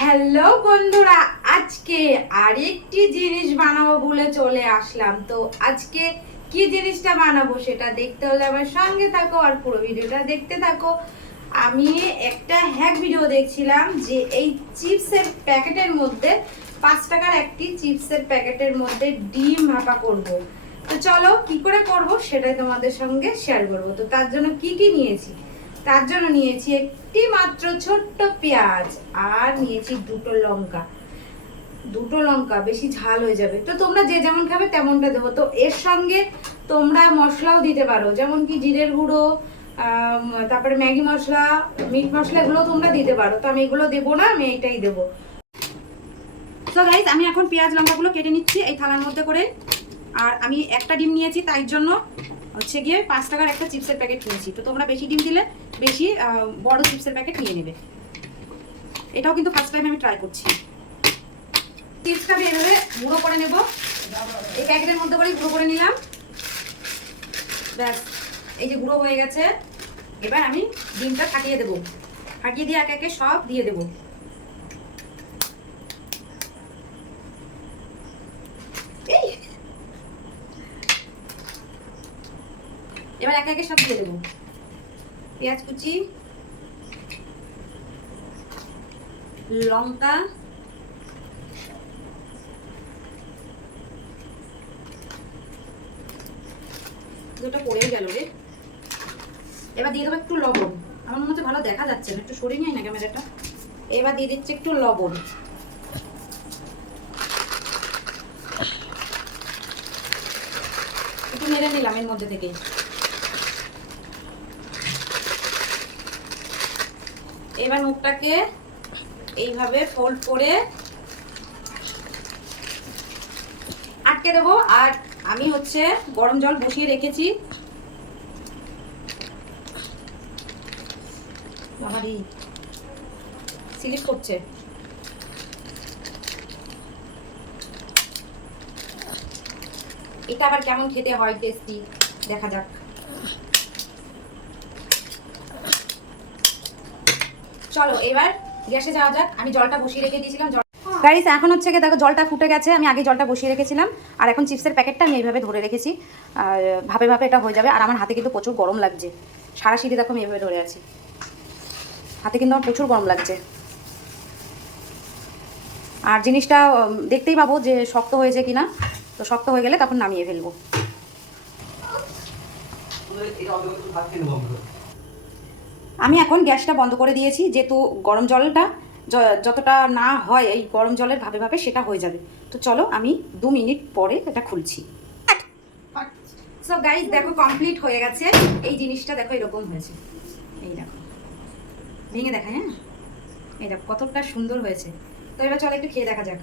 Hello বন্ধুরা, আজকে আরেকটি জিনিস বানাবো বলে চলে আসলাম। তো আজকে কি জিনিসটা বানাবো সেটা দেখতে হলে আমার সঙ্গে থাকো আর পুরো ভিডিওটা দেখতে থাকো। আমি একটা হ্যাক ভিডিও দেখছিলাম যে এই চিপসের প্যাকেটের মধ্যে, পাঁচ টাকার একটি চিপসের প্যাকেটের মধ্যে ডিম ভাপা করব। তো চলো কি করে করব সেটাই তোমাদের সঙ্গে শেয়ার করব। তো তার জন্য কি কি নিয়েছি? তার জন্য নিয়েছি একটি মাত্র ছোট্ট পেঁয়াজ আর নিয়েছি দুটো লঙ্কা। দুটো লঙ্কা, বেশি ঝাল হয়ে যাবে। তো তোমরা যে যেমন খাবে তেমনটা দেবো। তো এর সঙ্গে তোমরা মশলাও দিতে পারো। যেমন কি জিরের গুঁড়ো তারপরে ম্যাগি মশলা, মিট মশলা, এগুলো তোমরা দিতে পারো। তো আমি এগুলো দেবো না, আমি এইটাই দেবো। তো গাইজ আমি এখন পেঁয়াজ, লঙ্কাগুলো কেটে নিচ্ছি এই থালার মধ্যে করে। আর আমি একটা ডিম নিয়েছি, তাই জন্য হচ্ছে গিয়ে পাঁচ টাকার একটা চিপসের প্যাকেট নিয়েছি তো তোমরা বেশি ডিম দিলে বেশি বড় চিপসের প্যাকেট নিয়ে নেবে। এটাও কিন্তু ফার্স্ট টাইম আমি ট্রাই করছি। চিপসটা আমি এভাবে গুঁড়ো করে নেব। এই প্যাকেটের মধ্যে করে গুঁড়ো করে নিলাম। ব্যাস, এই যে গুঁড়ো হয়ে গেছে। এবার আমি ডিমটা ফাটিয়ে দেবো। ফাটিয়ে দিয়ে একে একে সব দিয়ে দেবো। এবার একে একে সব দিয়ে দেবো। পেঁয়াজ কুচি, লঙ্কা, দুটো পড়েই গেল রে। এবার দিয়ে দেবো একটু লবণ। আমার মনে হচ্ছে ভালো দেখা যাচ্ছে না, একটু সরে নিয়ে না ক্যামেরাটা। এবার দিয়ে দিচ্ছি একটু লবণ। একটু নেড়ে নিলাম এর মধ্যে থেকে। এবার মুখটাকে এইভাবে ফোল্ড করে আটকে দেবো। আর আমি হচ্ছে গরম জল বসিয়ে রেখেছি। স্লিপ করছে। এটা আবার কেমন খেতে হয় টেস্টি দেখা যাক। চলো এবার গ্যাসে যাওয়া যাক। আমি জলটা বসিয়ে রেখে দিয়েছিলাম জল গাইস এখন হচ্ছে গিয়ে দেখো জলটা ফুটে গেছে আমি আগে জলটা বসিয়ে রেখেছিলাম। আর এখন চিপসের প্যাকেটটা আমি এইভাবে ধরে রেখেছি। আর ভাবে ভাবে এটা হয়ে যাবে। আর আমার হাতে কিন্তু প্রচুর গরম লাগছে। সারা সিঁড়ি দেখো আমি এইভাবে ধরে আছি। হাতে কিন্তু আমার প্রচুর গরম লাগছে। আর জিনিসটা দেখতেই পাবো যে শক্ত হয়েছে কিনা। তো শক্ত হয়ে গেলে তখন নামিয়ে ফেলব। আমি এখন গ্যাসটা বন্ধ করে দিয়েছি, যেহেতু গরম জলটা যতটা না হয় এই গরম জলের ভাবে ভাবে সেটা হয়ে যাবে। তো চলো আমি দু মিনিট পরে এটা খুলছি। সো গাইজ দেখো কমপ্লিট হয়ে গেছে। এই জিনিসটা দেখো এরকম হয়েছে। এই দেখো। ভেঙে দেখা হ্যাঁ? এই দেখো, কতটা সুন্দর হয়েছে। তো এবার চলো একটু খেয়ে দেখা যাক।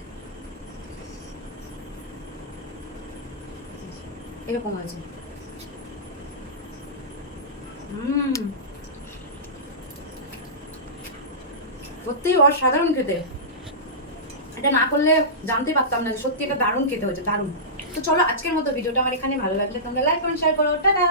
এরকম হয়েছে। হুম। সত্যিই অসাধারণ খেতে। এটা না করলে জানতে পারতাম না সত্যি এটা দারুণ খেতে হয়েছে, দারুণ। তো চলো আজকের মতো ভিডিওটা আমার এখানে ভালো লাগলে তোমরা লাইক কমেন্ট শেয়ার করো। টাটা!